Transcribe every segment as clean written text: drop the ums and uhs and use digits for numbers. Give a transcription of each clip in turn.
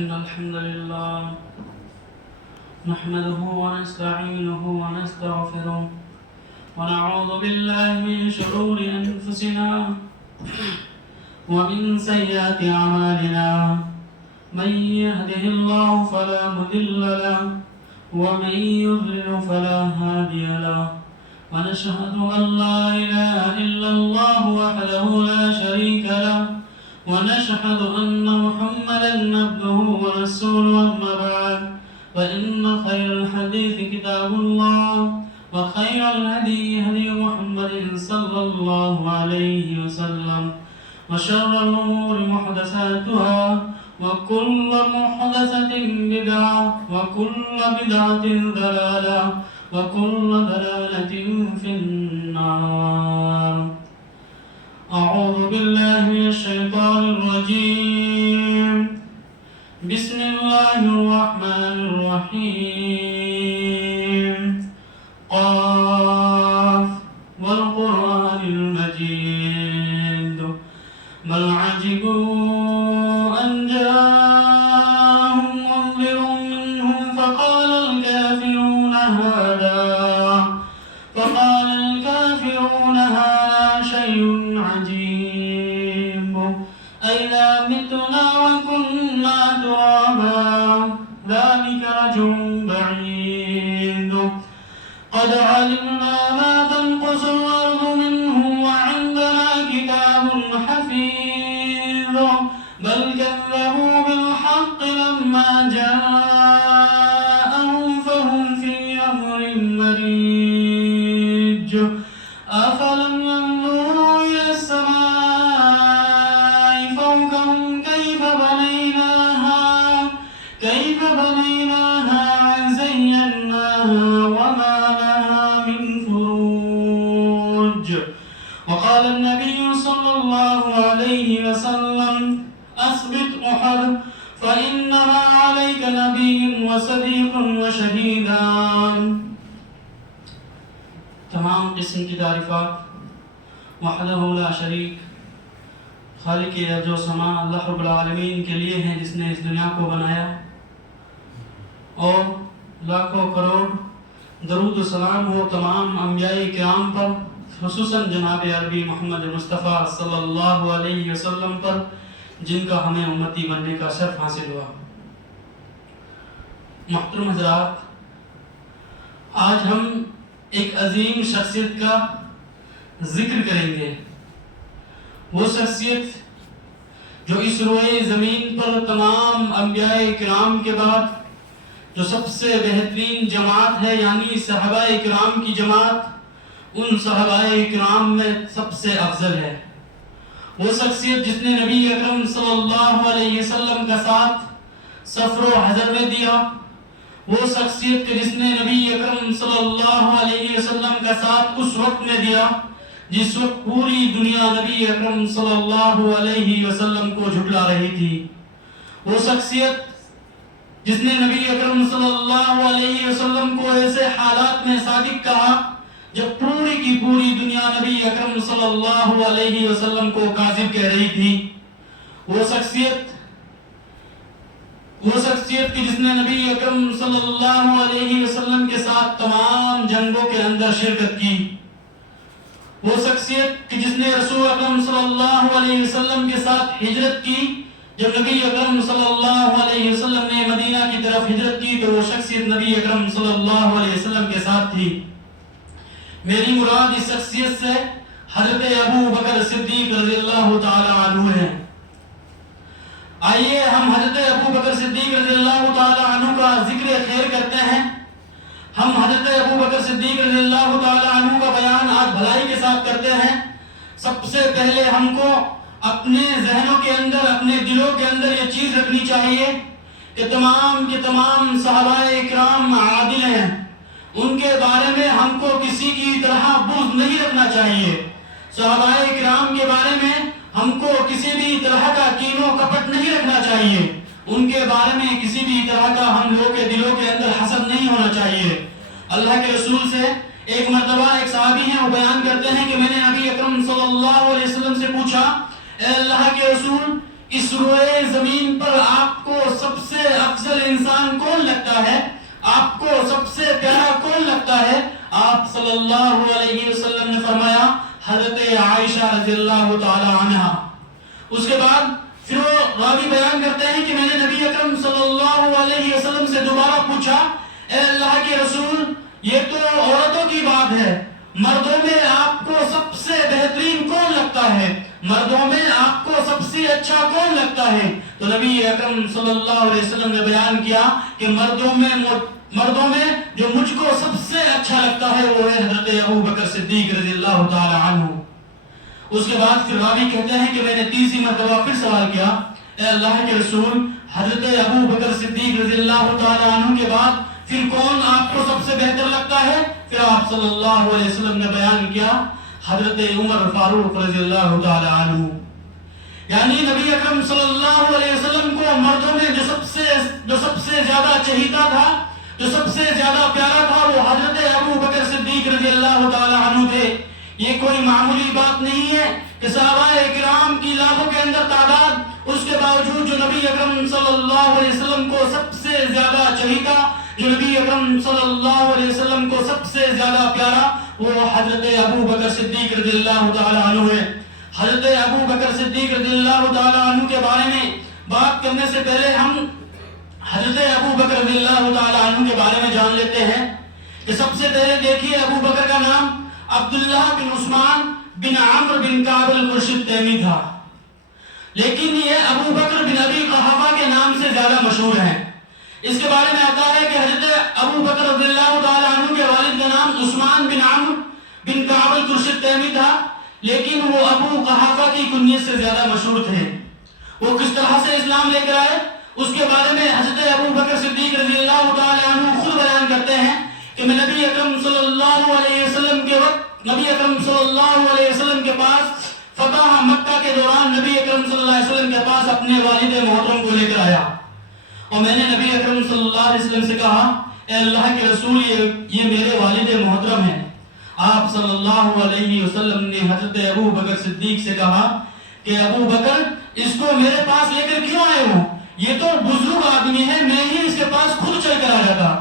إن الحمد لله نحمده ونستعينه ونستغفره ونعوذ بالله من شرور أنفسنا ومن سيئات أعمالنا من يهده الله فلا مضل له ومن يضلل فلا هادي له ونشهد أن لا إله إلا الله وحده لا شريك له ونشهد أن محمدا عبده ورسوله أما بعد فإن خير الحديث كتاب الله وخير الهدي هدي محمد صلى الله عليه وسلم وشر الأمور محدثاتها وكل محدثة بدعة وكل بدعة ضلالة وكل ضلالة في النار. أعوذ بالله من الشيطان الرجيم. بسم الله الرحمن الرحيم. قاف والقرآن المجيد بل عجبوا أن جاءهم منذر منهم فقال الكافرون هذا شيء عجيب أئذا متنا وكنا ترابا ذلك رجع بعيد قد علمنا ما تنقص الأرض منهم وعندنا كتاب حفيظ بل كذبوا بالحق لما جاءهم فهم في أمر مريج أفلم ينظروا إلى السماء فوقهم كيف بنيناها وزيناها وما لها من فروج. وقال النبي صلى الله عليه وسلم أثبت أحد فإنما عليك نبي وصديق وشهيدان. تمام قسم کی تعریفات وحدہ لا شریک خالق ارض و سما اللہ رب العالمین کے لیے ہیں جس نے اس دنیا کو بنایا، اور لاکھوں کروڑ درود و سلام ہو تمام انبیاء کرام پر، خصوصاً جناب عربی محمد مصطفیٰ صلی اللہ علیہ وسلم پر، جن کا ہمیں امتی بننے کا شرف حاصل ہوا. محترم حضرات، آج ہم ایک عظیم شخصیت کا ذکر کریں گے. وہ شخصیت جو اس روئے زمین پر تمام انبیاء کرام کے بعد جو سب سے بہترین جماعت ہے، یعنی صحابہ کرام کی جماعت، ان صحابہ کرام میں سب سے افضل ہے. وہ شخصیت جس نے نبی اکرم صلی اللہ علیہ وسلم کا ساتھ سفر و حضر میں دیا، وہ شخصیت جس نے نبی اکرم صلی اللہ علیہ وسلم کا ساتھ اس وقت میں دیا جس وقت پوری دنیا نبی اکرم صلی اللہ علیہ وسلم کو جھٹلا رہی تھی. وہ شخصیت جس نے نبی اکرم صلی اللہ علیہ وسلم کو ایسے حالات میں صادق کہا جب پوری کی پوری دنیا نبی اکرم صلی اللہ علیہ وسلم کو کاذب کہہ رہی تھی. وہ شخصیت کی جس نے نبی اکرم صلی اللہ علیہ وسلم کے ساتھ تمام جنگوں کے اندر شرکت کی. وہ شخصیت کی جس نے رسول اکرم صلی اللہ علیہ وسلم کے ساتھ ہجرت کی. جب نبی اکرم صلی اللہ علیہ وسلم نے مدینہ کی طرف ہجرت کی تو وہ شخصیت نبی اکرم صلی اللہ علیہ وسلم کے ساتھ تھی. میری مراد اس شخصیت سے حضرت ابو بکر صدیق رضی اللہ تعالی عنہ ہے. آئیے ہم حضرت ابو بکر صدیق رضی اللہ تعالی عنہ کا ذکر خیر کرتے ہیں. ہم حضرت ابو بکر صدیق رضی اللہ تعالی عنہ کا بیان آج بھلائی کے ساتھ کرتے ہیں. سب سے پہلے ہم کو اپنے ذہنوں کے اندر، اپنے دلوں کے اندر یہ چیز رکھنی چاہیے کہ تمام کے تمام صحابہ کرام عادل ہیں. ان کے بارے میں ہم کو کسی کی طرح بغض نہیں رکھنا چاہیے. صحابہ کرام کے بارے میں ہم کو کسی بھی طرح کا کین و کپٹ نہیں رکھنا چاہیے. ان کے بارے میں کسی بھی طرح کا ہم لوگوں کے دلوں کے اندر حسد نہیں ہونا چاہیے. اللہ کے رسول سے ایک مرتبہ ایک صحابی ہیں، وہ بیان کرتے ہیں کہ میں نے نبی اکرم صلی اللہ علیہ وسلم سے پوچھا، اے اللہ کے رسول، اس روئے زمین پر آپ کو سب سے افضل انسان کون لگتا ہے؟ آپ کو سب سے پیارا کون لگتا ہے؟ آپ صلی اللہ علیہ وسلم نے فرمایا حضرت عائشہ رضی اللہ تعالی عنہ۔ اس کے بعد پھر وہ راوی بیان کرتے ہیں کہ میں نے نبی اکرم صلی اللہ علیہ وسلم سے دوبارہ پوچھا، اے اللہ کے رسول، یہ تو عورتوں کی بات ہے، مردوں میں آپ کو سب سے بہترین کون لگتا ہے؟ مردوں میں آپ کو سب سے اچھا کون لگتا ہے؟ تو نبی اکرم صلی اللہ علیہ وسلم نے بیان کیا کہ مردوں میں جو مجھ کو سب سے اچھا لگتا ہے وہ ہے حضرت ابو بکر صدیق رضی اللہ تعالی عنہ۔ اس کے بعد پھر راوی کہتے ہیں کہ میں نے تیسری مرتبہ پھر سوال کیا، اے اللہ کے رسول، حضرت ابو بکر صدیق رضی اللہ تعالی عنہ کے بعد پھر کون آپ کو سب سے بہتر لگتا ہے؟ پھر آپ صلی اللہ علیہ وسلم نے بیان کیا حضرت عمر فاروق رضی اللہ تعالی عنہ۔ یعنی نبی اکرم صلی اللہ علیہ وسلم کو مردوں میں جو سب سے زیادہ چہیتا تھا، جو سب سے زیادہ پیارا تھا، وہ حضرت ابو بکر صدیق رضی اللہ تعالی عنہ تھے۔ یہ کوئی معمولی بات نہیں ہے کہ صحابہ اکرام کی لاکھوں کے اندر تعداد، اس کے باوجود جو نبی اکرم صلی اللہ علیہ وسلم کو سب سے زیادہ چہیتا، جو نبی اکرم صلی اللہ علیہ وسلم کو سب سے زیادہ پیارا، وہ حضرت ابو بکر صدیق رضی اللہ تعالی عنہ ہے۔ حضرت ابو بکر صدیق رضی اللہ تعالی عنہ کے بارے میں بات کرنے سے پہلے ہم حضرت ابو بکر رضی اللہ تعالی عنہ کے بارے میں جان لیتے ہیں کہ سب سے پہلے دیکھیے ابو بکر کا نام عبداللہ بن عثمان بن عمرو بن کعب القرشی تیمی تھا، لیکن یہ ابو بکر بن ابی قحافہ کے نام سے زیادہ مشہور ہیں۔ اس کے بارے میں آتا ہے کہ حضرت ابو بکر رضی اللہ تعالی عنہ کے والد کا نام عثمان بن عمرو بن کعب القرشی تیمی تھا، لیکن وہ ابو قحافہ کی کنیت سے زیادہ مشہور تھے۔ وہ کس طرح سے اسلام لے کر آئے، اس کے بارے میں حضرت ابو بکر صدیق رضی اللہ تعالی عنہ خود بیان کرتے ہیں کہ میں نبی اکرم صلی اللہ علیہ وسلم کے وقت، نبی اکرم صلی اللہ علیہ وسلم کے پاس فتح مکہ کے دوران نبی اکرم صلی اللہ علیہ وسلم کے پاس اپنے والد محترم کو لے کر آیا، اور میں نے نبی اکرم صلی اللہ علیہ وسلم سے کہا، اے اللہ کے رسول، یہ میرے والد محترم ہیں۔ آپ صلی اللہ علیہ وسلم نے حضرت ابو بکر صدیق سے کہا کہ ابو بکر، اس کو میرے پاس لے کر کیوں آئے ہو؟ یہ تو بزرگ آدمی ہے، میں ہی اس کے پاس خود چل کر آ جاتا۔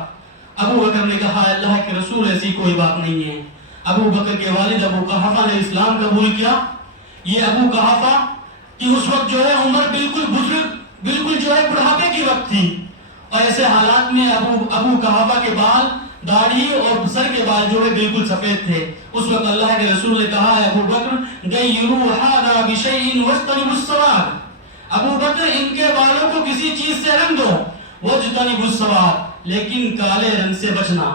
ابو بکر نے کہا، اللہ کے رسول، ایسی کوئی بات نہیں ہے۔ ابو بکر کے والد ابو قحافہ نے اسلام قبول کیا۔ یہ ابو قحافہ کی اس وقت جو ہے عمر بالکل جو ہے بڑھاپے کی وقت تھی، اور ایسے حالات میں ابو قحافہ کے بال، داڑھی اور سر کے بال جو ہے بالکل سفید تھے۔ اس وقت اللہ کے رسول نے کہا، ابو بکر غیروا ھذا بشیء واجتنبوا السواد، ابو بکر ان کے بالوں کو کسی چیز سے رنگ دو، واجتنبوا السواد، لیکن کالے رنگ سے بچنا۔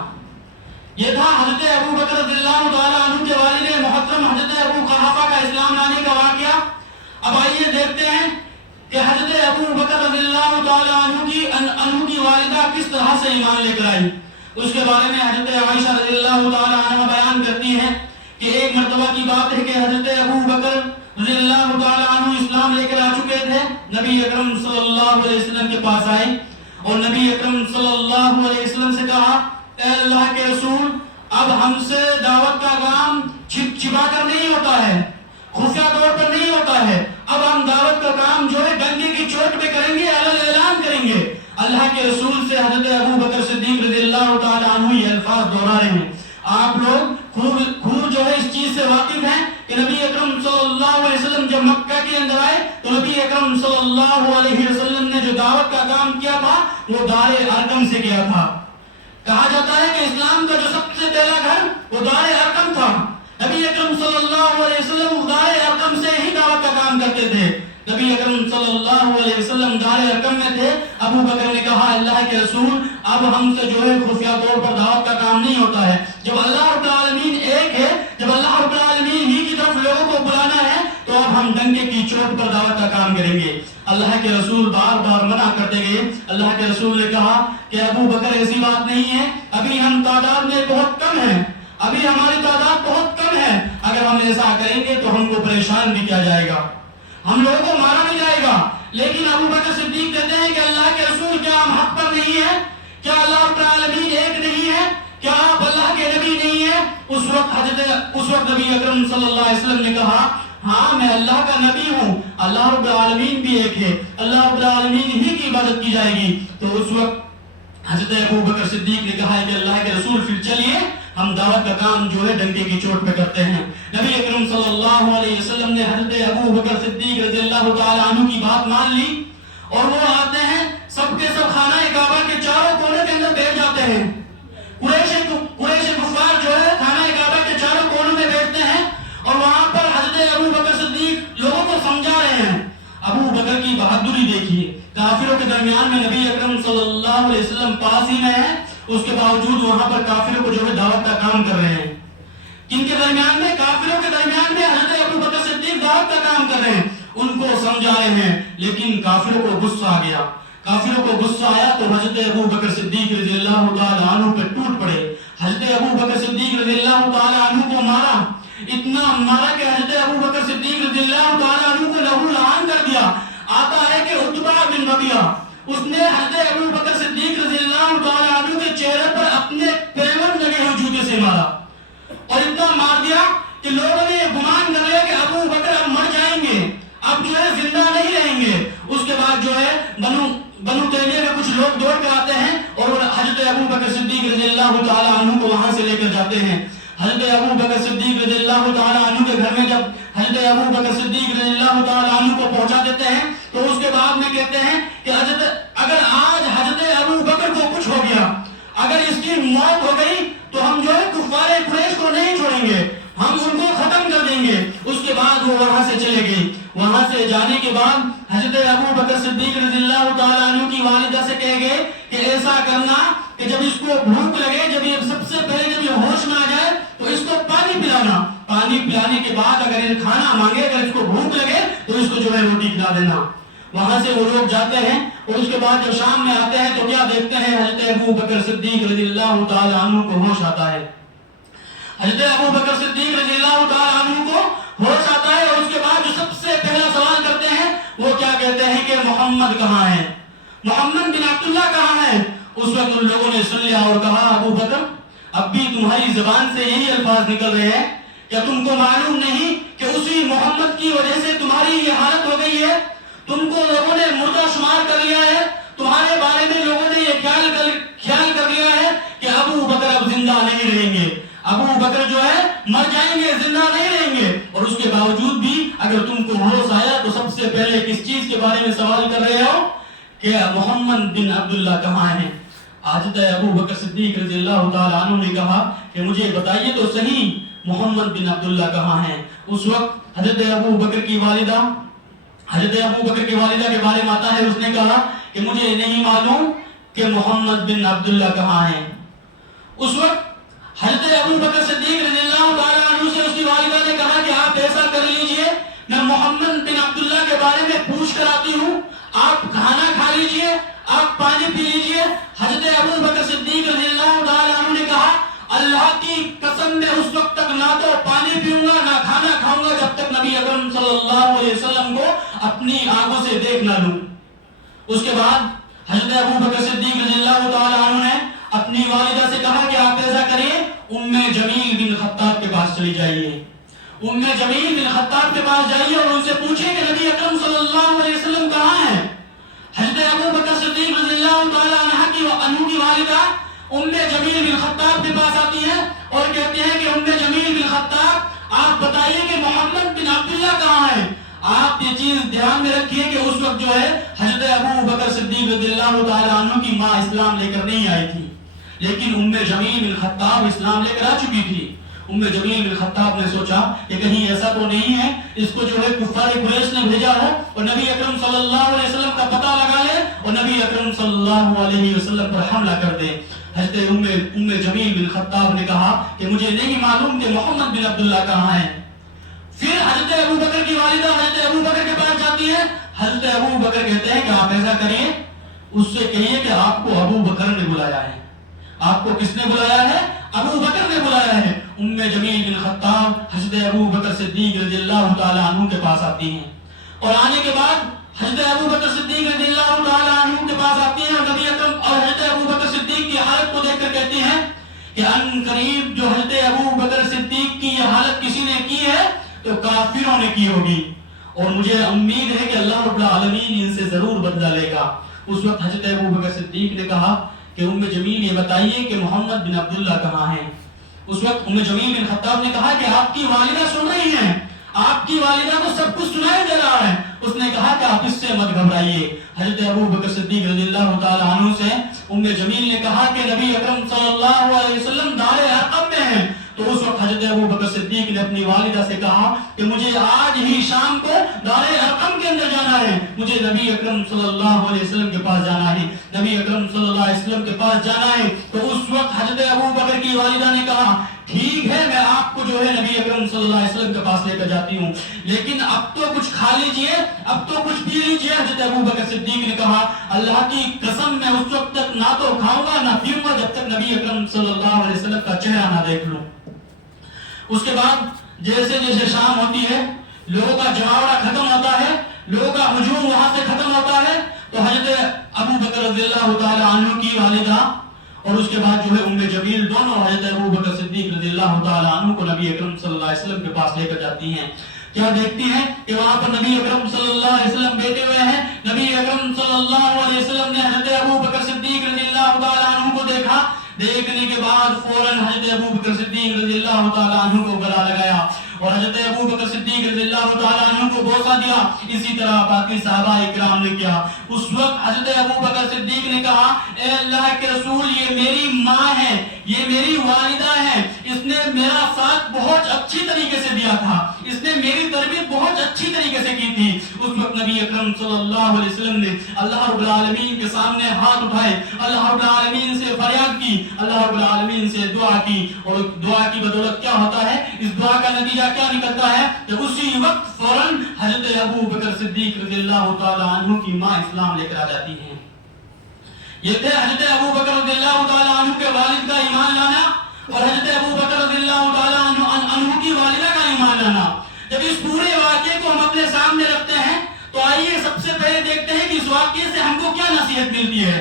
یہ تھا حضرت ابو بکر رضی اللہ تعالی عنہ کے والد محترم حضرت ابو قحافہ کا اسلام لانے کا واقعہ۔ اب آئیے دیکھتے ہیں کہ حضرت ابو بکر رضی اللہ تعالی عنہ کی والدہ کس طرح سے ایمان لے کر آئی۔ اس کے بارے میں حضرت عائشہ رضی اللہ تعالی عنہ بیان کرتی ہیں کہ ایک مرتبہ کی بات ہے کہ حضرت ابو بکر رضی اللہ تعالی عنہ اسلام لے کر آ چکے تھے، نبی اکرم صلی اللہ علیہ وسلم کے پاس آئے اور نبی اکرم صلی اللہ علیہ وسلم سے کہا، اے اللہ کے رسول، اب ہم سے دعوت کا کام چھپا کر نہیں ہوتا ہے، خفیہ طور پر نہیں ہوتا ہے، اب ہم دعوت کا کام جو ہے ڈنڈے کی چوٹ پہ کریں گے، اعلان کریں گے۔ اللہ کے رسول سے حضرت ابو بکر صدیق رضی اللہ تعالی عنہ یہ الفاظ دہرا رہے ہیں۔ آپ لوگ خوب جو ہے اس چیز سے واقف ہیں کہ نبی اکرم صلی اللہ علیہ وسلم جب مکہ کے اندر آئے تو نبی اکرم صلی اللہ علیہ وسلم نے جو دعوت کا کام کیا تھا وہ دار ارقم سے کیا تھا۔ کہا جاتا ہے کہ اسلام کا جو سب سے پہلا گھر وہ دار ارقم تھا۔ نبی اکرم صلی اللہ علیہ وسلم دار ارقم سے ہی دعوت کا کام کرتے تھے۔ نبی اکرم صلی اللہ علیہ وسلم دار ارقم میں تھے۔ ابو بکر نے کہا، اللہ کے رسول، اب ہم سے جو ہے خفیہ طور پر دعوت کا کام نہیں ہوتا ہے۔ جب اللہ رب العالمین ایک ہے، جب اللہ رب العالمین ہی کی طرف لوگوں کو بلانا ہے تو اب ہم ڈنڈے کی چوٹ پر دعوت کا کام کریں گے۔ اللہ کے رسول بار بار منع کرتے گئے۔ اللہ کے رسول نے کہا کہ ابو بکر ایسی بات نہیں ہے، ابھی ہم تعداد میں بہت کم ہیں، ابھی ہماری تعداد بہت کم ہے، اگر ہم ایسا کریں گے تو ہم کو پریشان بھی کیا جائے گا، ہم لوگوں کو مارا بھی جائے گا۔ لیکن ابو بکر صدیق کہتے ہیں کہ اللہ کے رسول، کیا ہم حق پر نہیں ہیں؟ کیا اللہ رب العالمین ایک نہیں ہے؟ کیا آپ اللہ کے نبی نہیں ہیں؟ اس وقت نبی اکرم صلی اللہ علیہ وسلم نے کہا، ہاں میں اللہ کا نبی ہوں، اللہ رب العالمین بھی ایک ہے، اللہ رب العالمین ہی کی عبادت کی جائے گی، تو اس وقت حضرت ابو بکر صدیق نے کہا کہ اللہ کے رسول پھر چلیے ہم دعوت کا کام جو ہے ڈنڈے کی چوٹ پہ کرتے ہیں۔ نبی اکرم صلی اللہ علیہ وسلم نے حضرت ابو بکر صدیق رضی اللہ تعالی عنہ کی بات مان لی اور وہ آتے ہیں، سب کے سب خانہ کعبہ کے چاروں کونے کے اندر بیٹھ جاتے ہیں۔ قریش کفار جو ہے خانہ کعبہ کے چاروں کونوں میں بیٹھتے ہیں اور وہاں پر حضرت ابو بکر صدیق لوگوں کو سمجھا رہے ہیں۔ ابو بکر کی بہادری دیکھیے، کافروں کے درمیان میں نبی اکرم صلی اللہ علیہ وسلم پاس ہی میں ہے، اس کے باوجود وہاں پر کافروں کو جو ہے دعوت کا کام کر رہے ہیں۔ کن کے درمیان میں؟ کافروں کے درمیان میں حضرت ابو بکر صدیق دعوت کا کام کر رہے ہیں، ان کو سمجھا رہے ہیں، لیکن کافروں کو غصہ آ گیا۔ کافروں کو غصہ آیا تو حضرت ابو بکر صدیق رضی اللہ تعالی عنہ پہ ٹوٹ پڑے۔ حضرت ابو بکر صدیق رضی اللہ تعالی عنہ کو مارا، اتنا مارا کہ حضرت ابو بکر صدیق رضی اللہ تعالی عنہ کو لہو لہان کر دیا۔ آتا ہے کہ عتبہ بن ربیعہ اس نے حضرت ابو بکر صدیق رضی اللہ تعالی عنہ کے چہرے پر اپنے پیون لگے ہوئے جوتے سے مارا اور اتنا مار دیا کہ لوگوں نے گمان کر لیا کہ ابو بکر اب مر جائیں گے، اب جو ہے زندہ نہیں رہیں گے۔ اس کے بعد جو ہے بنو تیمیہ کے کچھ لوگ دوڑ کر آتے ہیں اور حضرت ابو بکر صدیق رضی اللہ تعالی عنہ کو وہاں سے لے کر جاتے ہیں۔ حضرت ابو بکر صدیق رضی اللہ تعالی عنہ کے گھر میں جب حضرت ابو بکر صدیق رضی اللہ تعالی عنہ کو پہنچا دیتے ہیں تو اس کے بعد میں کہتے ہیں کہ اگر آج حضرت ابو بکر کو کچھ ہو گیا، اگر اس کی موت ہو گئی تو ہم جو ہے کفار قریش کو نہیں چھوڑیں گے، ہم ان کو ختم کر دیں گے۔ اس کے بعد وہ وہاں سے چلے گئی۔ وہاں سے جانے کے بعد حضرت ابو بکر صدیق رضی اللہ تعالی عنہ کی والدہ سے کہے گئے کہ ایسا کرنا کہ جب اس کو بھوک لگے، جب یہ سب سے پہلے جب یہ ہوش میں آ جائے تو اس کو پانی پلانا، پانی پلانے کے بعد اگر یہ کھانا مانگے، اگر اس کو بھوک لگے تو اس کو جو ہے روٹی کھلا دینا۔ وہاں سے وہ لوگ جاتے ہیں اور اس کے بعد جب شام میں آتے ہیں تو کیا دیکھتے ہیں؟ حضرت ابو بکر صدیق رضی اللہ تعالی عنہ کو ہوش آتا ہے۔ حضرت ابو بکر صدیق رضی اللہ تعالی عنہ کو ہوش آتا ہے اور اس کے بعد جو سب سے پہلا سوال کرتے ہیں وہ کیا کہتے ہیں کہ محمد کہاں ہے؟ محمد بن عبداللہ کہاں ہے؟ اس وقت ان لوگوں نے سن لیا اور کہا ابو بکر اب بھی تمہاری زبان سے یہی الفاظ نکل رہے ہیں، کیا تم کو معلوم نہیں کہ اسی محمد کی وجہ سے تمہاری یہ حالت ہو گئی ہے؟ تم کو لوگوں نے مردہ شمار کر لیا ہے، تمہارے بارے میں لوگوں نے یہ خیال کر لیا ہے کہ ابو بکر اب زندہ نہیں رہیں گے، ابو بکر جو ہے مر جائیں گے، زندہ نہیں رہیں گے۔ اور اس کے باوجود بھی اگر تم کو ہوش آیا تو سب سے پہلے کس چیز کے بارے میں سوال کر رہے ہو کہ محمد بن عبداللہ کہاں ہے؟ حضرت ابو بکر صدیق رضی اللہ تعالی عنہ نے کہا کہ مجھے بتائیے تو صحیح محمد بن عبداللہ کہاں ہے؟ اس وقت حضرت ابو بکر کی والدہ کے بارے میں آتا ہے، اس نے کہا کہ مجھے نہیں معلوم کہ محمد بن عبداللہ کہاں ہے۔ اس وقت حضرت ابو بکر صدیق رضی اللہ تعالی عنہ سے اس کی والدہ نے کہا کہ آپ ایسا کر لیجئے، میں محمد بن عبداللہ کے بارے میں پوچھ کر آتی ہوں، آپ کھانا کھا لیجئے، آپ پانی پی لیجئے۔ حضرت ابو بکر صدیق رضی اللہ تعالی عنہ نے کہا اللہ کی قسم میں اس وقت تک نہ تو پانی پیوں گا نہ کھانا کھاؤں گا جب تک نبی اکرم صلی اللہ علیہ وسلم کو اپنی آنکھوں سے دیکھ نہ لوں۔ اس کے بعد حضرت ابو بکر صدیق رضی اللہ تعالی عنہ نے اپنی والدہ سے کہا کہ آپ ایسا کریے، جمیل بن خطاب کے پاس چلی جائیے، جمیل بن خطاب کے پاس جائیے اور ان سے پوچھیں کہ نبی اکرم صلی اللہ علیہ وسلم کہاں ہے۔ حضرت ابو بکر صدیق رضی اللہ تعالی عنہ کی والدہ جمیل بن خطاب کے پاس آتی ہیں اور کہتے ہیں کہ جمیل بن خطاب آپ بتائیے کہ محمد بن عبداللہ کہاں ہے۔ آپ یہ چیز دھیان میں رکھیے کہ اس وقت جو ہے حضرت ابو بکر صدیق رضی اللہ تعالی عنہ کی ماں اسلام لے کر نہیں آئی تھی، لیکن جمیل بن خطاب اسلام لے کر آ چکی تھی۔ جمیل بن خطاب نے سوچا کہ کہیں ایسا تو نہیں ہے اس کو جو ہے کفار قریش نے بھیجا ہو اور نبی اکرم صلی اللہ علیہ وسلم کا پتہ لگا لے اور نبی اکرم صلی اللہ علیہ وسلم پر حملہ کر دے۔ حضرت جمیل بن خطاب نے کہا کہ مجھے نہیں معلوم کہ محمد بن عبداللہ کہاں ہے۔ پھر حضرت ابو بکر کی والدہ حضرت ابو بکر کے پاس جاتی ہے۔ حضرت ابو بکر کہتے ہیں کہ آپ ایسا کریے، اس سے کہیے کہ آپ کو ابو بکر نے بلایا ہے۔ آپ کو کس نے بلایا ہے؟ ابو بکر نے بلایا ہے۔ جمیل بن خطاب حضرت ابو بکر صدیق رضی اللہ تعالی عنہ کے پاس آتی ہیں اور آنے کے بعد حضرت ابو بکر صدیق رضی اللہ تعالی عنہ کے پاس آتی ہیں اور نبی اکرم اور حضرت ابو بکر صدیق کی حالت کو دیکھ کر کہتی ہیں کہ ان قریب جو حضرت ابو بکر صدیق کی یہ حالت کسی نے کی ہے تو کافروں نے کی ہوگی، اور مجھے امید ہے کہ اللہ رب العالمین ان سے ضرور بدلہ لے گا۔ اس وقت حضرت ابوبکر صدیق نے کہا کہ ام جمیل یہ بتائیے کہ محمد بن عبداللہ کہاں ہیں؟ اس وقت ام جمیل بن خطاب نے کہا کہ آپ کی والدہ سن رہی ہیں، آپ کی والدہ کو سب کچھ سنائی دے رہا ہے۔ اس نے کہا کہ آپ اس سے مت گھبرائیے۔ حضرت ابوبکر صدیق رضی اللہ تعالی عنہ سے ام جمیل نے کہا کہ نبی اکرم صلی اللہ علیہ وسلم دار ارقم میں ہیں۔ تو اس وقت حضرت ابوبکر صدیق نے اپنی والدہ سے کہا کہ مجھے آج ہی شام کو دار ارقم کے اندر جانا ہے، مجھے نبی اکرم صلی اللہ علیہ وسلم کے پاس جانا ہے، نبی اکرم صلی اللہ علیہ وسلم کے پاس جانا ہے۔ تو اس وقت حضرت ابوبکر کی والدہ نے کہا ٹھیک ہے، میں آپ کو جو ہے نبی اکرم صلی اللہ علیہ وسلم کے پاس لے کر جاتی ہوں، لیکن اب تو کچھ کھا لیجئے، اب تو کچھ پی لیجئے۔ حضرت ابوبکر صدیق نے کہا اللہ کی قسم میں اس وقت تک نہ تو کھاؤں گا نہ پیوں گا جب تک نبی اکرم صلی اللہ علیہ وسلم کا چہرہ نہ دیکھ لوں۔ اس کے بعد جیسے جیسے شام ہوتی ہے، لوگوں کا جماوڑا ختم ہوتا ہے، لوگوں کا ہجوم وہاں سے ختم ہوتا ہے، تو حضرت ابوبکر رضی اللہ تعالی عنہ کی والدہ اور اس کے بعد جو ہے ام جمیل دونوں حضرت ابوبکر صدیق رضی اللہ تعالی عنہ کو نبی اکرم صلی اللہ علیہ وسلم کے پاس لے کر جاتی ہیں۔ کیا دیکھتی ہیں کہ وہاں پر نبی اکرم صلی اللہ علیہ وسلم بیٹھے ہوئے ہیں۔ نبی اکرم صلی اللہ علیہ وسلم نے حضرت ابوبکر صدیق رضی اللہ تعالی عنہ کو دیکھا، دیکھنے کے بعد فوراً حضرت ابوبکر صدیق رضی اللہ تعالی عنہ کو گلا لگایا اور حضرت ابوبکر صدیق رضی اللہ تعالی عنہ کو بوسہ دیا۔ اسی طرح باقی صحابہ اکرام نے کیا۔ اس وقت حضرت ابوبکر صدیق نے کہا اے اللہ کے رسول، یہ میری ماں ہے، یہ میری والدہ ہے، اس نے میرا ساتھ بہت اچھی طریقے سے دیا تھا، اس نے میری تربیت بہت اچھی طریقے سے کی تھی۔ اس وقت نبی اکرم صلی اللہ علیہ وسلم نے اللہ رب العالمین کے سامنے ہاتھ اٹھائے، اللہ رب العالمین سے فریاد کی، اللہ رب العالمین سے دعا کی، اور دعا کی بدولت کیا ہوتا ہے، اس دعا کا نتیجہ کیا نکلتا ہے کہ اسی وقت فوراً حضرت ابوبکر صدیق رضی اللہ تعالی عنہ کی ماں اسلام لے کر آ جاتی ہیں۔ یہ تھے حضرت ابوبکر رضی اللہ تعالی عنہ کے والد کا ایمان لانا اور حضرت ابوبکر رضی اللہ تعالی عنہ کی والدہ کا ایمان لانا۔ جب اس پورے واقعے کو ہم اپنے سامنے رکھتے ہیں تو آئیے سب سے پہلے دیکھتے ہیں کہ اس واقعے سے ہم کو کیا نصیحت ملتی ہے۔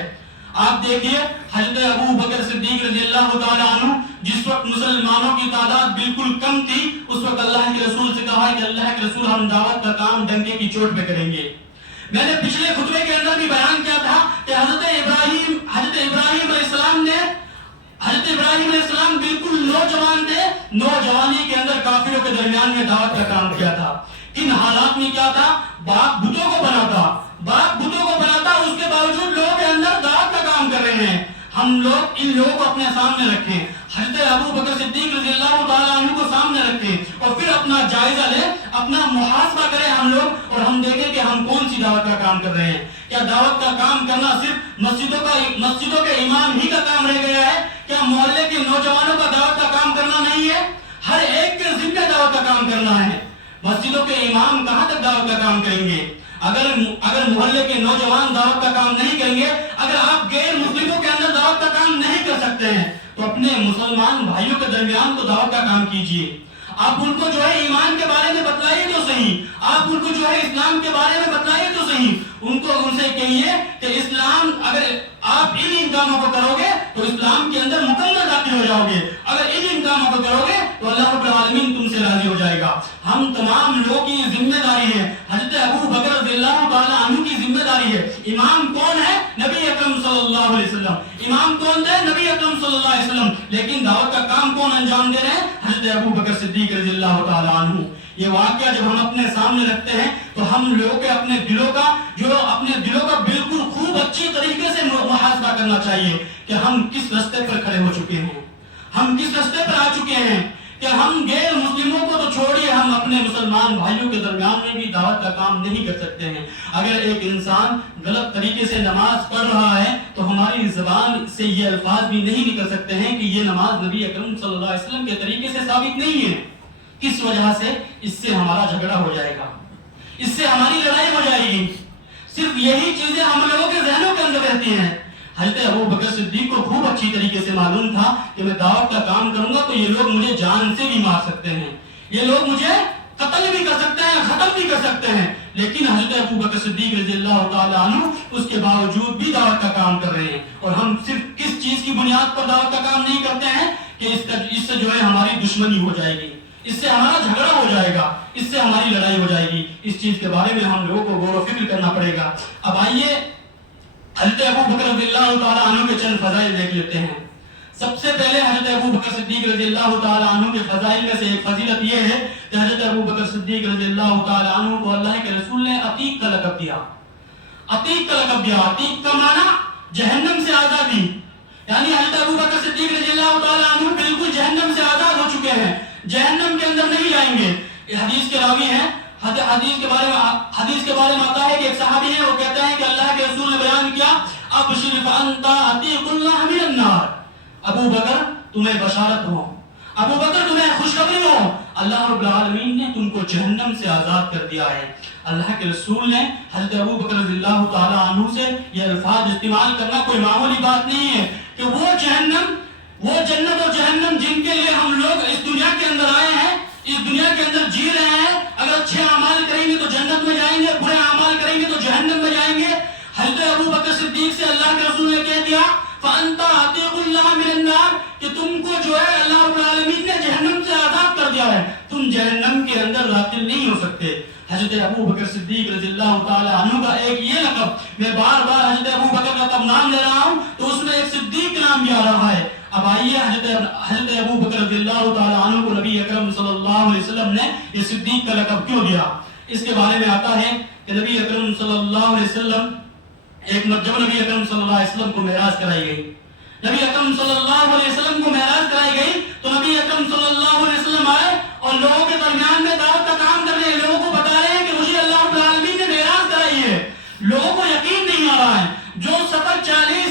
آپ دیکھیے حضرت ابوبکر صدیق رضی اللہ تعالی عنہ جس وقت مسلمانوں کی تعداد بالکل کم تھی، اس وقت اللہ کے رسول سے کہا کہ اللہ کے رسول ہم دعوت کا کام ڈنکے کی چوٹ پہ کریں گے۔ میں نے پچھلے خطبے کے اندر بھی بیان کیا تھا کہ حضرت ابراہیم علیہ السلام بالکل نوجوان تھے، نوجوانی کے اندر کافروں کے درمیان میں دعوت کا کام کیا تھا۔ کن حالات میں کیا تھا؟ باپ بتوں کو بناتا، اس کے باوجود لوگوں کے اندر دعوت کا کام کر رہے ہیں۔ ہم لوگ ان لوگوں کو اپنے سامنے رکھیں، حضرت ابوبکر صدیق رضی اللہ تعالی عنہ کو سامنے رکھیں اور پھر اپنا جائزہ لیں، اپنا محاسبہ کریں ہم لوگ، اور ہم دیکھیں کہ ہم کون سی دعوت کا کام کر رہے ہیں۔ کیا دعوت کا کام کرنا صرف مسجدوں کے امام ہی کا کام رہ گیا ہے؟ کیا محلے کے نوجوانوں کا دعوت کا کام کرنا نہیں ہے؟ ہر ایک کے ذمہ دعوت کا کام کرنا ہے۔ مسجدوں کے امام کہاں تک دعوت کا کام کریں گے؟ اگر محلے کے نوجوان دعوت کا کام نہیں کریں گے، اگر آپ غیر مسلموں کے اندر دعوت کا کام نہیں کر سکتے ہیں تو اپنے مسلمان بھائیوں کے درمیان تو دعوت کا کام کیجیے۔ آپ ان کو جو ہے ایمان کے بارے میں بتلائیے تو صحیح، آپ ان کو جو ہے اسلام کے بارے میں بتلائیے تو صحیح، ان سے کہیے کہ اسلام، اگر آپ ان کاموں کو کرو گے تو اسلام کے اندر مکمل داخل ہو جاؤ گے، اگر ان کاموں کو کرو گے تو اللہ رب العالمین تم سے راضی ہو جائے گا۔ ہم تمام لوگوں کی ذمہ داری ہے، حضرت ابوبکر رضی اللہ تعالی عنہ کی ذمہ داری ہے۔ امام کون ہے؟ نبی اکرم صلی اللہ علیہ وسلم۔ امام کون تھے؟ نبی اکرم صلی اللہ علیہ وسلم۔ لیکن دعوت کا کام کون انجام دے رہے ہیں؟ حضرت ابوبکر صدیق رضی اللہ تعالی عنہ۔ یہ واقعہ جب ہم اپنے سامنے رکھتے ہیں تو ہم لوگوں کے اپنے دلوں کا بالکل خوب اچھی طریقے سے محاسبہ کرنا چاہیے کہ ہم کس راستے پر کھڑے ہو چکے ہیں، ہم کس راستے پر آ چکے ہیں کہ ہم غیر مسلموں کو تو چھوڑیے، ہم اپنے مسلمان بھائیوں کے درمیان میں بھی دعوت کا کام نہیں کر سکتے ہیں۔ اگر ایک انسان غلط طریقے سے نماز پڑھ رہا ہے تو ہماری زبان سے یہ الفاظ بھی نہیں نکل سکتے ہیں کہ یہ نماز نبی اکرم صلی اللہ علیہ وسلم کے طریقے سے ثابت نہیں ہے۔ کس وجہ سے؟ اس سے ہمارا جھگڑا ہو جائے گا، اس سے ہماری لڑائی ہو جائے گی۔ صرف یہی چیزیں ہم لوگوں کے ذہنوں کے اندر رہتی ہیں۔ حضرت ابوبکر صدیق کو خوب اچھی طریقے سے معلوم تھا کہ میں دعوت کا کام کروں گا تو یہ لوگ مجھے جان سے بھی مار سکتے ہیں، یہ لوگ مجھے قتل بھی کر سکتے ہیں، ختم بھی کر سکتے ہیں، لیکن حضرت ابوبکر صدیق رضی اللہ تعالی عنہ اس کے باوجود بھی دعوت کا کام کر رہے ہیں۔ اور ہم صرف کس چیز کی بنیاد پر دعوت کا کام نہیں کرتے ہیں کہ اس سے جو ہے ہماری دشمنی ہو جائے گی، اس سے ہمارا جھگڑا ہو جائے گا، اس سے ہماری لڑائی ہو جائے گی. اس چیز کے بارے میں ہم لوگوں کو غور و فکر کرنا پڑے گا. اب آئیے حضرت ابو بکر رضی اللہ تعالی عنہ کے چند فضائل دیکھ لیتے ہیں. سب سے پہلے حضرت ابو بکر صدیق رضی اللہ تعالی عنہ کے فضائل میں سے ایک فضیلت یہ ہے کہ حضرت ابو بکر صدیق رضی اللہ تعالی عنہ کو اللہ کے رسول نے عتیق کا لقب دیا. عتیق کا لقب دیا. عتیق کا معنی جہنم سے آزادی، یعنی حضرت ابو بکر صدیق رضی اللہ تعالی عنہ بالکل جہنم سے آزاد ہو چکے ہیں، جہنم کے اندر نہیں جائیں گے. یہ حدیث کے راوی ہیں. حدیث کے بارے میں آتا ہے کہ ایک صحابی ہے، وہ کہتے ہیں کہ اللہ کے رسول نے بیان کیا ابشر فانت عتیق اللہ من النار. ابو بکر تمہیں بشارت ہو، ابو بکر تمہیں خوشخبری ہو، اللہ رب العالمین نے تم کو جہنم سے آزاد کر دیا ہے. اللہ کے رسول نے حضرت ابو بکر رضی اللہ تعالی عنہ سے یہ الفاظ استعمال کرنا کوئی معمولی بات نہیں ہے کہ وہ جہنم، وہ جنت اور جہنم جن کے لیے ہم لوگ اس دنیا کے اندر آئے ہیں، اس دنیا کے اندر جی رہے ہیں، اگر اچھے اعمال کریں گے تو جنت میں جائیں گے، برے اعمال کریں گے تو جہنم میں جائیں گے. حضرت ابو بکر صدیق سے اللہ کے رسول نے کہہ دیا فانت عتیق اللہ من النار کہ تم کو جو ہے اللہ رب العالمین نے جہنم سے آزاد کر دیا ہے، تم جہنم کے اندر داخل نہیں ہو سکتے. حضرت ابو بکر صدیق رضی اللہ تعالی عنہ کا ایک یہ لقب، میں بار بار حضرت ابو بکر کا تب نام لے رہا ہوں تو اس میں ایک صدیق نام بھی آ رہا ہے. اب آئیے حضرت ابو بکر رضی اللہ تعالی عنہ کو نبی اکرم صلی اللہ علیہ وسلم نے یہ صدیق کا لقب کیوں دیا. اس کے بارے میں آتا ہے کہ نبی اکرم صلی اللہ علیہ وسلم جب نبی اکرم صلی اللہ علیہ وسلم کو معراج کرائی گئی، نبی اکرم صلی اللہ علیہ وسلم کو معراج کرائی گئی تو نبی اکرم صلی اللہ علیہ وسلم آئے اور لوگوں کے درمیان میں دعوت کا کام کر رہے ہیں، لوگوں کو بتا رہے ہیں کہ مجھے اللہ رب العالمین نے معراج کرائی ہے. لوگوں کو یقین نہیں آ رہا ہے. جو سفر 40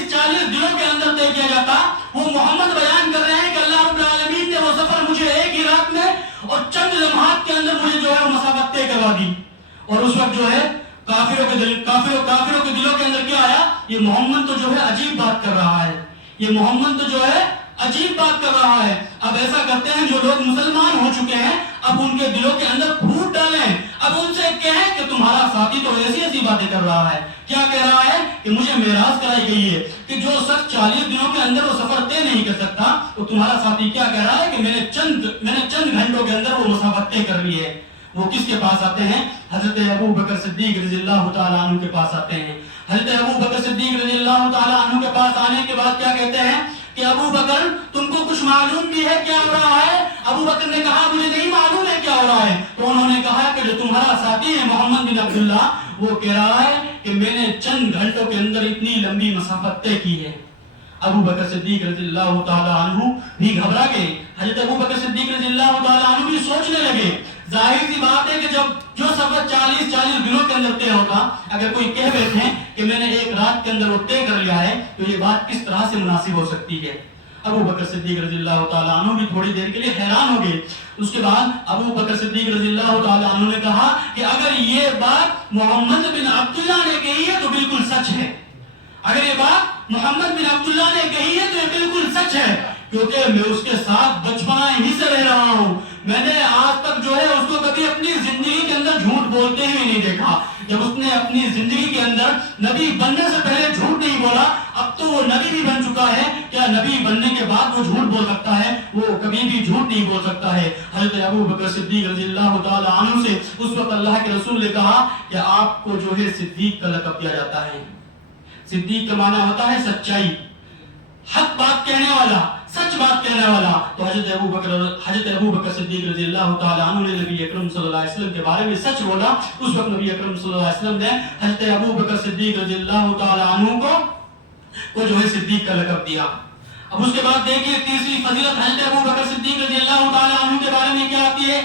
دنوں کے اندر طے کیا جاتا وہ محمد بیان کر رہے ہیں کہ اللہ رب العالمین نے وہ سفر مجھے ایک ہی رات میں اور چند لمحات کے اندر مجھے جو ہے وہ مسافت طے کروا دی. اور اس وقت جو ہے کافروں کے دلوں کے اندر کیا آیا، یہ محمد تو جو ہے عجیب بات کر رہا ہے، یہ محمد تو جو ہے عجیب بات کر رہا ہے. اب ایسا کرتے ہیں جو لوگ مسلمان ہو چکے ہیں اب ان کے دلوں کے اندر پھوٹ ڈالیں، اب ان سے کہیں کہ تمہارا ساتھی تو ایسی باتیں کر رہا ہے. کیا کہہ رہا ہے کہ مجھے معراج کرائی گئی ہے کہ جو شخص 40 دنوں کے اندر وہ سفر طے نہیں کر سکتا تو تمہارا ساتھی کیا کہہ رہا ہے کہ میں نے چند گھنٹوں کے اندر وہ مسافت طے کر لی ہے. وہ کس کے پاس آتے ہیں؟ حضرت ابو بکر صدیق رضی اللہ تعالی عنہ کے پاس آتے ہیں. حضرت ابو بکر صدیق رضی اللہ تعالی عنہ کے پاس آنے کے بعد کیا کہتے ہیں کہ ابو بکر تم کو کچھ معلوم بھی ہے کیا ہو رہا ہے؟ ابو بکر نے کہا مجھے نہیں معلوم ہے کیا ہو رہا ہے. تو انہوں نے کہا کہ جو تمہارا ساتھی ہے محمد بن عبداللہ وہ کہہ رہا ہے کہ میں نے چند گھنٹوں کے اندر اتنی لمبی مسافت طے کی ہے. ابو بکر صدیق رضی اللہ تعالی عنہ بھی گھبرا گئے. حضرت ابو بکر صدیق رضی اللہ تعالی عنہ بھی سوچنے لگے. ظاہر سی بات ہے کہ جب جو سفر 40 دنوں کے اندر طے ہوتا، اگر کوئی کہہ بیٹھے کہ میں نے ایک رات کے اندر وہ طے کر لیا ہے تو یہ بات کس طرح سے مناسب ہو سکتی ہے. ابو بکر صدیق رضی اللہ تعالی عنہ بھی تھوڑی دیر کے لیے حیران ہو گئے. اس کے بعد ابو بکر صدیق رضی اللہ تعالی عنہ نے کہا کہ اگر یہ بات محمد بن عبداللہ نے کہی ہے تو بالکل سچ ہے. اگر یہ بات محمد بن عبداللہ نے کہی ہے تو یہ بالکل سچ ہے، کیونکہ میں اس کے ساتھ بچپنا ہی سے رہ رہا ہوں. میں نے آج تک جو ہے اس کو کبھی اپنی زندگی کے اندر جھوٹ بولتے ہی نہیں دیکھا. جب اس نے اپنی زندگی کے اندر نبی بننے سے پہلے جھوٹ نہیں بولا، اب تو وہ نبی بھی بن چکا ہے، کیا نبی بننے کے بعد وہ جھوٹ بول سکتا ہے؟ وہ کبھی بھی جھوٹ نہیں بول سکتا ہے. حضرت ابو بکر صدیق رضی اللہ تعالی عنہ سے اس وقت اللہ کے رسول نے کہا کہ آپ کو جو ہے صدیق کا لقب دیا جاتا ہے. صدیق کا معنی ہوتا ہے سچائی، حق بات کہنے والا، سچ بات کہنے والا. تو حضرت ابو بکر صدیق رضی اللہ تعالی عنہ نے نبی اکرم صلی اللہ علیہ وسلم کے بارے میں سچ بولا. اس وقت نبی اکرم صلی اللہ علیہ وسلم نے حضرت ابو بکر صدیق رضی اللہ تعالی عنہ کو جو ہے صدیق کا لقب دیا. اب اس کے بعد دیکھیے تیسری فضیلت حضرت ابو بکر صدیق رضی اللہ تعالی عنہ کے بارے میں کیا آتی ہے.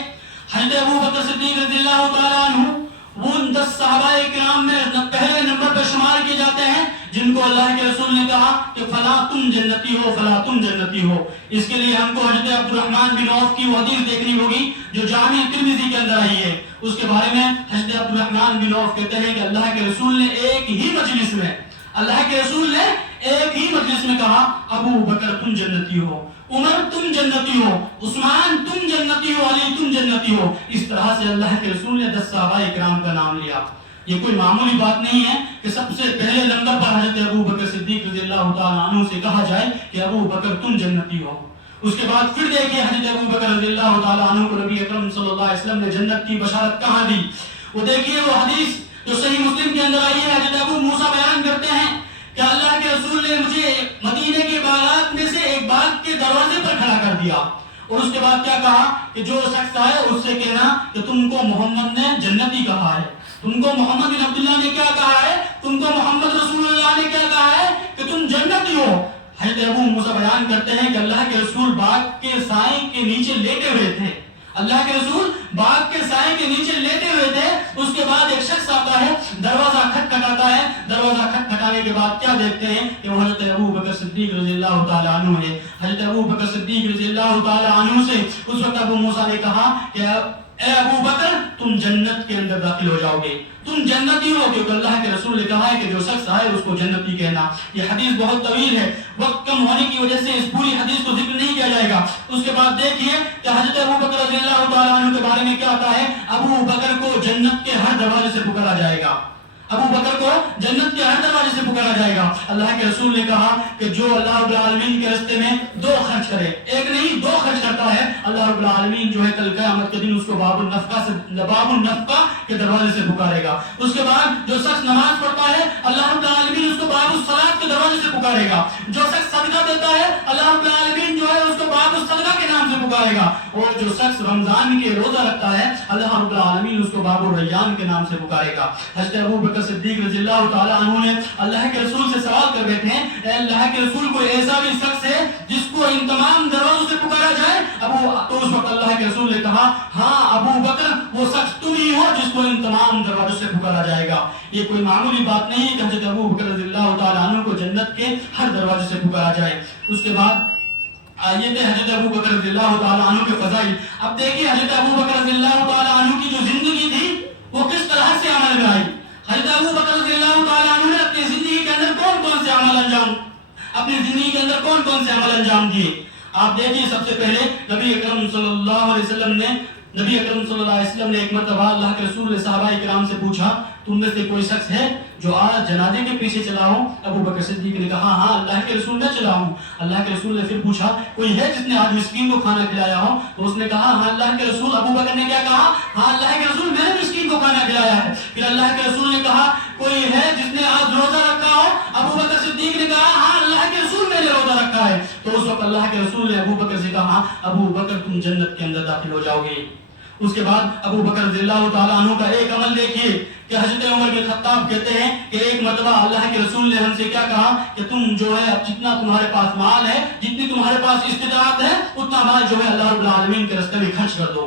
حضرت ابو بکر صدیق رضی اللہ تعالی عنہ وہ 10 صحابہ کرام میں پہلے نمبر پر شمار کیے جاتے ہیں جن کو اللہ کے رسول نے کہا کہ فلاں تم جنتی ہو، فلاں تم جنتی ہو. اس کے لیے ہم کو حضرت عبد الرحمن بن عوف کی وہ حدیث دیکھنی ہوگی جو جامع ترمذی کے اندر آئی ہے. اس کے بارے میں حضرت عبد الرحمن بن عوف کہتے ہیں کہ اللہ کے رسول نے ایک ہی مجلس میں کہا ابو بکر تم جنتی ہو، عمر تم جنتی ہو، عثمان تم جنتی ہو، علی تم جنتی ہو. اس طرح سے اللہ کے رسول نے 10 صحابہ کرام کا نام لیا. یہ کوئی معمولی بات نہیں ہے کہ سب سے پہلے نمبر پر حضرت ابو بکر صدیق رضی اللہ تعالی عنہ سے کہا جائے کہ ابو بکر تم جنتی ہو. اس کے بعد پھر دیکھیے حضرت ابو بکر رضی اللہ تعالیٰ عنہ کو نبی اکرم صلی اللہ علیہ وسلم نے جنت کی بشارت کہاں دی. وہ دیکھیے وہ حدیث جو صحیح مسلم کے اندر آئی ہے. حضرت ابو موسیٰ بیان کرتے ہیں کہ اللہ کے رسول نے مجھے مدینے کے باغات میں سے ایک باغ کے دروازے پر کھڑا کر دیا اور اس کے بعد کیا کہا کہ جو شخص آئے اس سے کہنا کہ تم کو محمد نے جنتی کہا ہے, تم کو محمد بن عبداللہ نے کیا کہا ہے, تم کو محمد رسول اللہ نے کیا کہا ہے کہ تم جنتی ہو. حضرت ابو موسیٰ بیان کرتے ہیں کہ اللہ کے رسول باغ کے سائے کے نیچے لیٹے ہوئے تھے. اللہ کے رسول باغ کے سائے کے نیچے لیٹے ہوئے تھے. اس کے بعد ایک شخص آتا ہے, دروازہ کھٹکھٹاتا ہے. دروازہ کھٹکھٹانے کے بعد کیا دیکھتے ہیں کہ وہ حضرت ابو بکر صدیق رضی اللہ تعالیٰ عنہ ہے. حضرت ابو بکر صدیق رضی اللہ تعالیٰ عنہ سے اس وقت ابو موسیٰ نے کہا کہ اے ابو بکر تم جنت کے اندر داخل ہو جاؤ گے, تم جنتی ہو, کیونکہ اللہ کے رسول نے کہا ہے کہ جو شخص آئے اس کو جنتی کہنا. یہ حدیث بہت طویل ہے, وقت کم ہونے کی وجہ سے اس پوری حدیث کو ذکر نہیں کیا جائے گا. اس کے بعد دیکھیے کہ حضرت ابو بکر رضی اللہ تعالیٰ عنہ کے بارے میں کیا آتا ہے, ابو بکر کو جنت کے ہر دروازے سے پکارا جائے گا. ابو بکر کو جنت کے ہر دروازے سے پکارا جائے گا. اللہ کے رسول نے کہا کہ جو اللہ رب العالمین کے راستے میں 2 خرچ کرے, ایک نہیں 2 خرچ کرتا ہے, اللہ رب العالمین جو ہے کل قیامت کے دن اس کو باب النفقہ کے دروازے سے پکارے گا. اس کے بعد جو شخص نماز پڑھتا ہے اللہ رب العالمین اس کو باب الصلاۃ کے دروازے سے پکارے گا. جو شخص صدقہ دیتا ہے اللہ رب العالمین جو ہے اس کو باب الصدقہ کے نام سے پکارے گا. اور جو شخص رمضان کے روزہ رکھتا ہے اللہ رب العالمین اس کو باب الریان کے نام سے پکارے گا. حضرت ابو بکر صدیق رضی اللہ تعالیٰ عنہ نے اللہ کے رسول سے سوال کر بیٹھے ہیں, اے اللہ کے رسول کوئی ایسا بھی شخص ہے جس کو ان تمام دروازوں سے پکارا جائے؟ تو اس وقت اللہ کے رسول نے کہا ہاں ابو بکر وہ شخص تم ہی ہو جس کو ان تمام دروازوں سے پکارا جائے گا. یہ کوئی معمولی بات نہیں ہے کہ حضرت ابو بکر رضی اللہ تعالیٰ عنہ کو جنت کے ہر دروازے سے پکارا جائے. اس کے بعد آئیے تھے حضرت ابو بکر رضی اللہ تعالیٰ عنہ کے فضائل. اب دیکھیے حضرت ابو بکر رضی اللہ تعالیٰ عنہ کی جو زندگی تھی وہ کس طرح سے عمل میں آئی. حضرت ابو بکر رضی اللہ تعالیٰ عنہ نے اپنی زندگی کے اندر کون سے عمل انجام دیے. آپ دیکھیے سب سے پہلے نبی اکرم صلی اللہ علیہ وسلم نے ایک مرتبہ اللہ کے رسول نے صحابہ کرام سے پوچھا تم میں سے کوئی شخص ہے جو آج جنازے کے پیچھے چلا ہو؟ ابو بکر صدیق نے کہا ہاں اللہ کے رسول میں چلا ہوں. اللہ کے رسول نے پھر پوچھا کوئی ہے جس نے آج مسکین کو کھانا کھلایا ہو؟ تو اس نے کہا ہاں اللہ کے رسول. ابو بکر نے کیا کہا؟ ہاں اللہ کے رسول میں نے مسکین کو کھانا کھلایا ہے. پھر اللہ کے رسول نے کہا کوئی ہے جس نے آج روزہ رکھا ہو؟ ابو بکر صدیق نے کہا ہاں اللہ کے رسول میں نے روزہ رکھا ہے. تو اس وقت اللہ کے رسول نے ابو بکر سے کہا ابو بکر تم جنت کے اندر داخل ہو جاؤ گے. اس کے بعد ابو بکر رضی اللہ تعالیٰ عنہ کا ایک عمل دیکھیے کہ حضرت عمر بن خطاب کہتے ہیں کہ ایک مرتبہ اللہ کے رسول نے ہم سے کیا کہا کہ تم جو ہے اب جتنا تمہارے پاس مال ہے, جتنی تمہارے پاس استطاعت ہے, اتنا مال جو ہے اللہ رب العالمین کے راستے میں خرچ کر دو.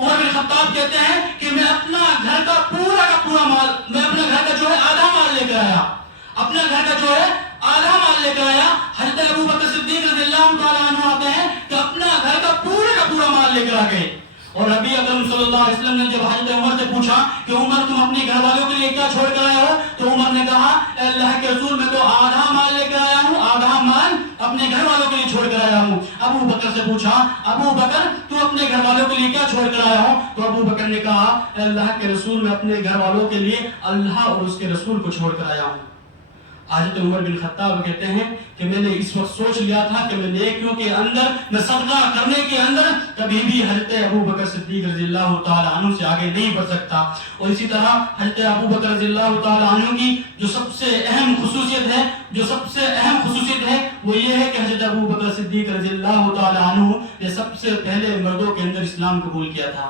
عمر بن خطاب کہتے ہیں کہ میں اپنا گھر کا پورا مال, میں اپنا گھر کا جو ہے آدھا مال لے کر آیا, اپنا گھر کا جو ہے آدھا مال لے کر آیا. حضرت ابو بکر صدیق رضی اللہ تعالیٰ عنہ آتے ہیں کہ اپنا گھر کا پورا مال لے کر آ گئے. اور نبی اکرم صلی اللہ علیہ وسلم نے جب حضرت عمر سے پوچھا کہ عمر تم اپنے گھر والوں کے لیے کیا چھوڑ کر آئے ہو؟ تو عمر نے کہا اے اللہ کے رسول میں تو آدھا مال لے کر آیا ہوں, آدھا مال اپنے گھر والوں کے لیے چھوڑ کر آیا ہوں. ابو بکر سے پوچھا ابو بکر تو اپنے گھر والوں کے لیے کیا چھوڑ کر آیا ہو؟ تو ابو بکر نے کہا اے اللہ کے رسول میں اپنے گھر والوں کے لیے اللہ اور اس کے رسول کو چھوڑ کر آیا ہوں. حضرت عمر بن خطاب کہتے ہیں کہ میں نے اس وقت سوچ لیا تھا کہ میں نیکیوں کے اندر, میں صدقہ کرنے کے اندر کبھی بھی حضرت ابو بکر صدیق رضی اللہ تعالیٰ عنہ سے آگے نہیں بڑھ سکتا. اور اسی طرح حضرت ابو بکر رضی اللہ تعالیٰ عنہ کی جو سب سے اہم خصوصیت ہے وہ یہ ہے کہ حضرت ابو بکر صدیق رضی اللہ تعالیٰ عنہ نے سب سے پہلے مردوں کے اندر اسلام قبول کیا تھا.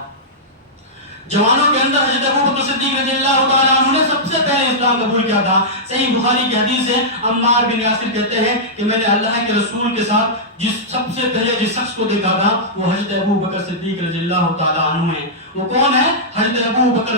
جوانوں کے اندر حضرت ابو بکر صدیق رضی اللہ تعالیٰ عنہ نے سب سے پہلے اسلام قبول کیا تھا. صحیح بخاری کی حدیث ہے, عمار بن یاسر کہتے ہیں کہ میں نے اللہ کے رسول کے ساتھ سب سے پہلے جس شخص کو دیکھا تھا وہ حضرت ابو بکر صدیق رضی اللہ تعالیٰ عنہ ہیں. وہ کون ہے؟ حضرت ابو بکر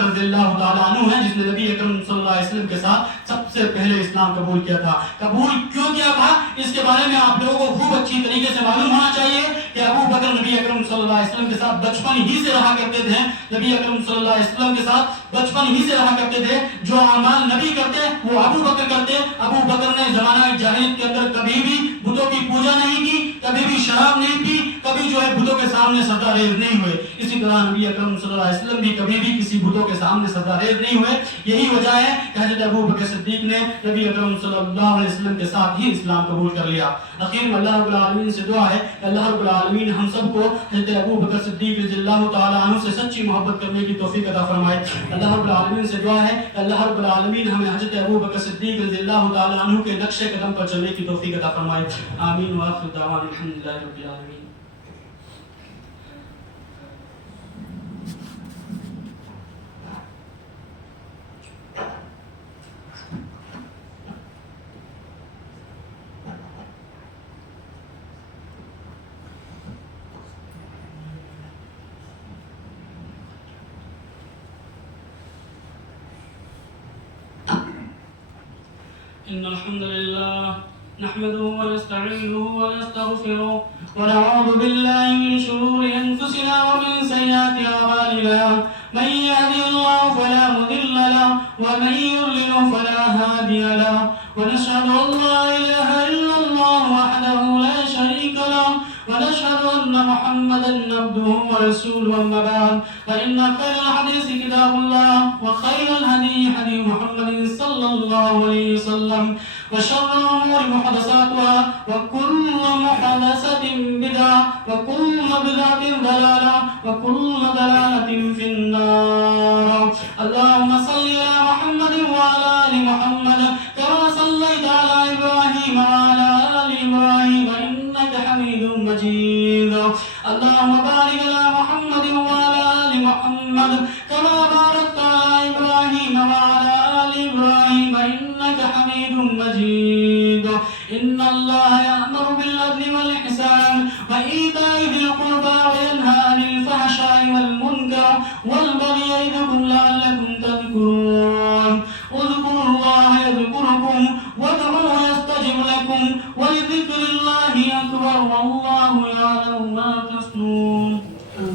رضی اللہ تعالیٰ عنہ ہیں جس نے نبی اکرم صلی اللہ علیہ وسلم کے ساتھ سب سے پہلے اسلام قبول کیا تھا. قبول کیوں کیا تھا اس کے بارے میں آپ لوگوں کو خوب اچھی طریقے سے معلوم ہونا چاہیے کہ ابو بکر نبی اکرم صلی اللہ علیہ وسلم کے ساتھ بچپن ہی سے رہا کرتے تھے. نبی اکرم صلی اللہ علیہ وسلم کے ساتھ بچپن ہی سے رہا کرتے تھے. جو اعمال نبی کرتے وہ ابو بکر کرتے. ابو بکر نے زمانہ جاہلیت کے اندر کبھی بھی بتوں کی پوجا نہیں کی، کبھی بھی شراب نہیں پی، کبھی جو ہے بتوں کے سامنے سجدہ ریز نہیں ہوئے. اسی طرح نبی اکرم صلی اللہ علیہ وسلم بھی کبھی بھی کسی بتوں کے سامنے سجدہ ریز نہیں ہوئے. یہی وجہ ہے کہ حضرت ابو بکر صدیق نے نبی اکرم صلی اللہ علیہ وسلم کے ساتھ ہی اسلام قبول کر لیا. اخیر میں اللہ رب العالمین سے دعا ہے کہ اللہ رب العالمین ہم سب کو حضرت ابو بکر صدیق رضی اللہ تعالی عنہ سے سچی محبت کرنے کی توفیق عطا فرمائے. اللہ رب العالمین سے دعا ہے کہ اللہ رب العالمین ہمیں حضرت ابو بکر صدیق رضی اللہ تعالی عنہ کے نقش قدم پر چلنے کی توفیق عطا فرمائے. آمین وآخر دعوانا الحمدللہ رب العالمین. إن الحمد لله نحمده ونستعينه ونستغفره ونعوذ بالله من شرور أنفسنا ومن سيئات أعمالنا. من يهده الله فلا مضل له ومن يضلل فلا هادي له. ونشهد أن لا إله إلا الله وحده لا شريك له ونشهد أن محمدا عبده ورسوله. أما بعد فإن خير الحديث كتاب الله وخير الهدي هدي محمد صلى الله عليه وسلم وشر الأمور محدثاتها وكل محدثة بدعة وكل بدعة ضلالة وكل ضلالة في النار. اللهم صل على محمد وعلى آل محمد كما صليت على إبراهيم وعلى آل إبراهيم إنك حميد مجيد. اللهم بارك على محمد وعلى آل محمد كما باركت على إبراهيم وعلى آل إبراهيم إنك حميد مجيد. إن الله يأمر بالعدل والإحسان وإيتاء ذي القربى وينهى عن الفحشاء والمنكر والبغي يعظكم لعلكم تذكرون. اذكروا الله يذكركم وادعوه يستجب لكم ولذكر الله أكبر والله يعلم ما تصنعون.